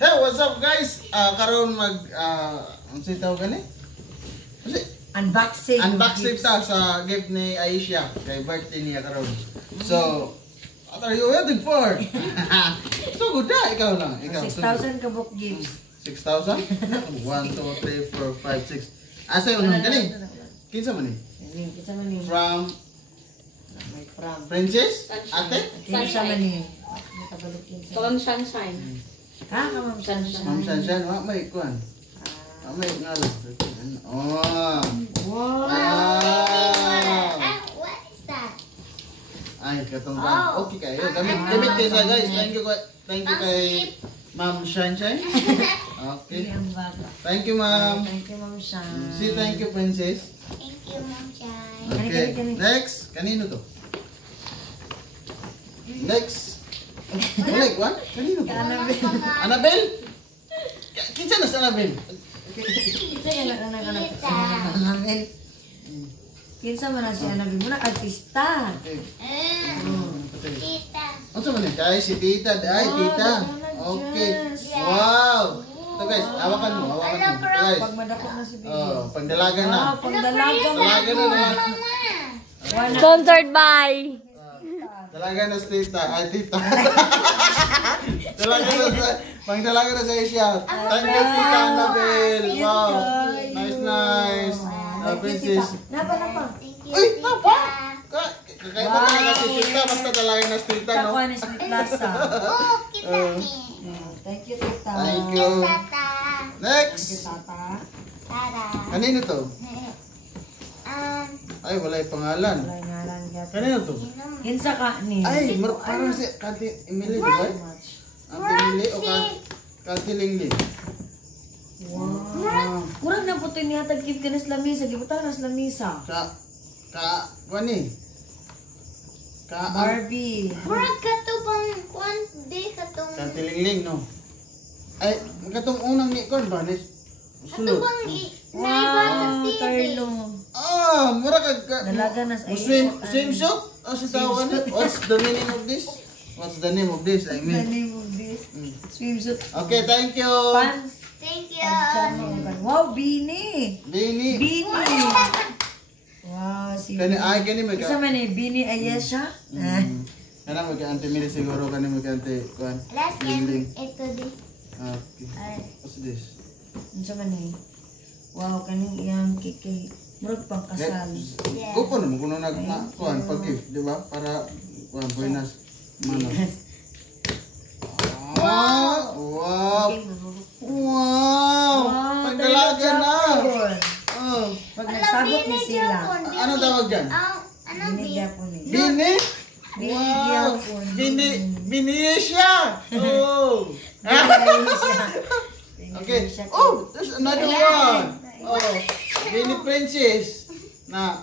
Hey, what's up guys? Karon mag ano si tawag gani? Unboxing ta sa gift ni Aisha kay birthday niya karon. So, what are you waiting for? So good na ikaw lang, ikaw. 6,000 ka book gifts. 6,000? 1 2 3 4 5 6. Asa yung nang gani? Kinsa man ni? Kinsa man ni? From Princess? Ate? Kinsa man ni? Kamam Sunshine. Ha, kamam Sunshine. Ma'am Sunshine, wa may kuan. May ngalan. Oh. Wow. What is that? Ay, katong okay kayo. Gamit kayo sa guys. Thank you kay Ma'am Sunshine. Okay. Thank you, Ma'am. Thank you, Ma'am Shine. See, thank you, Princess. Thank you, Mom Shine. Okay. Next, kanino to? Next. Like what? Kanino to? Annabelle. Kinsa na sa Annabelle? Kinsa yan ang anak-anak sa Annabelle? Kinsa man na si Annabelle? Muna artista. Tita. Ano sa manin? Kaya si Tita. Ay, Tita. Okay. Wow. Ito guys, hawakan mo. Guys. Pag madakot na si Baby. Oh, pagdalaga na. Pagdalaga mo. Dalaga na na. Sponsored by. Dalaga na si Tita. Ay, Tita. Pagdalaga na sa Asia. Thank you, Tita Annabelle. Wow. Nice. Princess. Napa. Uy, napa? Kakaiba talaga si Tita. Basta dalaga na si Tita, no? Kakuha ni Sweet Plaza. Oh, kita ni. Thank you, Tita. Thank you. Tata. Next. Tata. Tara. Kanino to? Um, Ay, wala yung pangalan. Wala nga lang. Kanino to? Kinsa ka ni? Ay, parang si Kati Emily, di ba? Ate Emily o Kati Lingli? Wow. Murag na puto niya tagkip ka na sa lamisa. Gibutan na sa lamisa. Wani? Barbie. murag ka to pang kwan di ka tong Kati Lingling, no? Ay, katong unang ni Kon ba? ato Sulod. bang naiba sa Wow, CD. Tarlo. Mura ka. Dalaga na sa Swimsuit? Sa tawag ni? What's the meaning of this? What's the name of this? I The mean. name of this. Swimsuit. Okay, thank you. Pants. Thank you. Wow, Bini. Bini. Bini. Wow, si Kani mo Isa ka. man eh, Bini Ayesha. Kana mo ka Ante Mili siguro kani mo ka Ante Kuan. Last time, Lingling. ito di. Okay. What's this? Isa man eh. Wow, kaning iyang kiki. Murag pang kasal. Kupo na mo kuno kuan pag-gift, di ba? Para kuan buenas manos. Wow. Pagdalaga na. Oh. Pag nagsabot ni sila. Ano tawag diyan? Ano Bini gyapon eh. Bini? Bini Wow. gyapon. Bini siya. Oh. Okay. Oh, there's another one. Oh. Bini Princess. Na.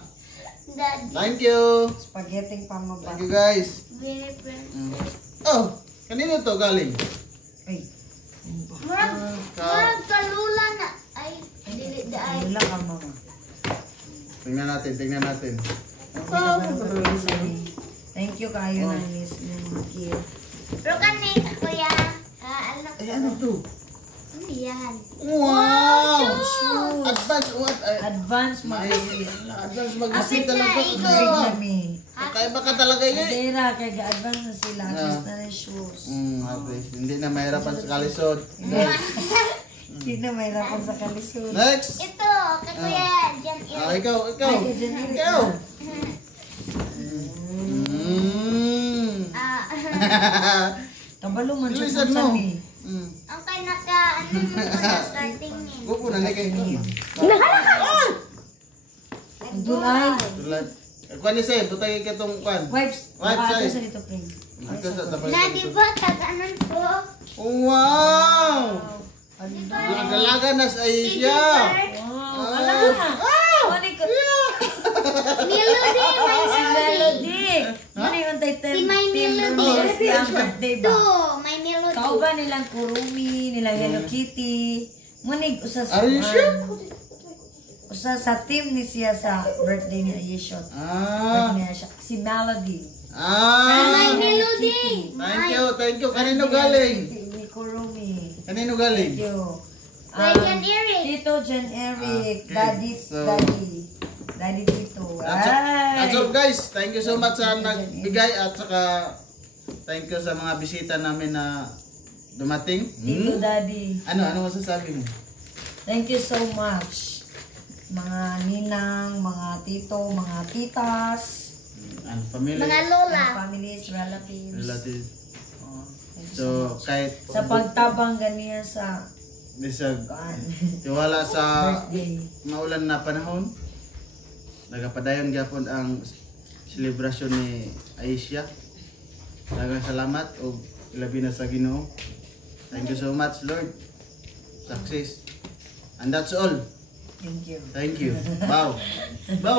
Thank you. Spaghetti pamaba. Thank you guys. Very princess. Oh, kanino to galing? Ay. Murag kalula na. Ay, dili da ay. Wala ka mama. Tingnan natin. Thank you kayo na miss ng mga kiyo. Pero kani kuya. Ano to? Ano yan? Wow! Shoes. Advance what? Advance May mag-assist. advance mag-isip talaga. Big kami. Kaya baka talaga yun. Adera, kaya ga-advance na sila. Advance na rin shoes. Okay. Hindi na mahirapan sa kalisod. Hindi na mahirapan sa kalisod. Next! Ito, kay kuya. Diyan yun. Ikaw. Ikaw! Kabalo man siya Bilisan kung mo. saan eh. Ang kay naka, ano mo sa starting niya. Gupo na kay Doon ay. Kuan ni Seb, butay ka tong kuan. Wipes. Wipes, Ito ay. sa dito, friend. Ito sa tapos. Na, di ba, tag-anan ko? Wow! Ando. Dalaga na sa Asia. Wow. Ala na. Mani ko. Melody, may Si Melody. Mani yung title. Si My Team Melody. Rose. Yung birthday Ito, ba? may melody. Kauban nilang Kurumi, nilang Hello Kitty. Munig usa sa Are you sure? usa sa team ni siya sa birthday ni Ayesha. Birthday niya siya. Si Melody. My Ah! melody. Thank you. Kanino galing? Ni Kurumi. Kanino Thank galing? you. Kay Jan Eric. Tito Jan Eric, Okay, Daddy, so- Daddy Tito. That's all Ay! guys. Thank you so much sa nagbigay at saka thank you sa mga bisita namin na dumating. Tito Daddy. Ano masasabi mo? Thank you so much. Mga ninang, mga tito, mga titas, And family. Mga and lola. families, relatives. Relative. Oh, thank you So kahit sa pagtabang ganiya sa bisag kuan, tiwala sa birthday. maulan na panahon, nagapadayon gyapon ang selebrasyon ni Aisha. Daghang salamat o ilabi na sa Ginoo. Thank you so much, Lord. Success. And that's all. Thank you. Thank you. Wow. Wow.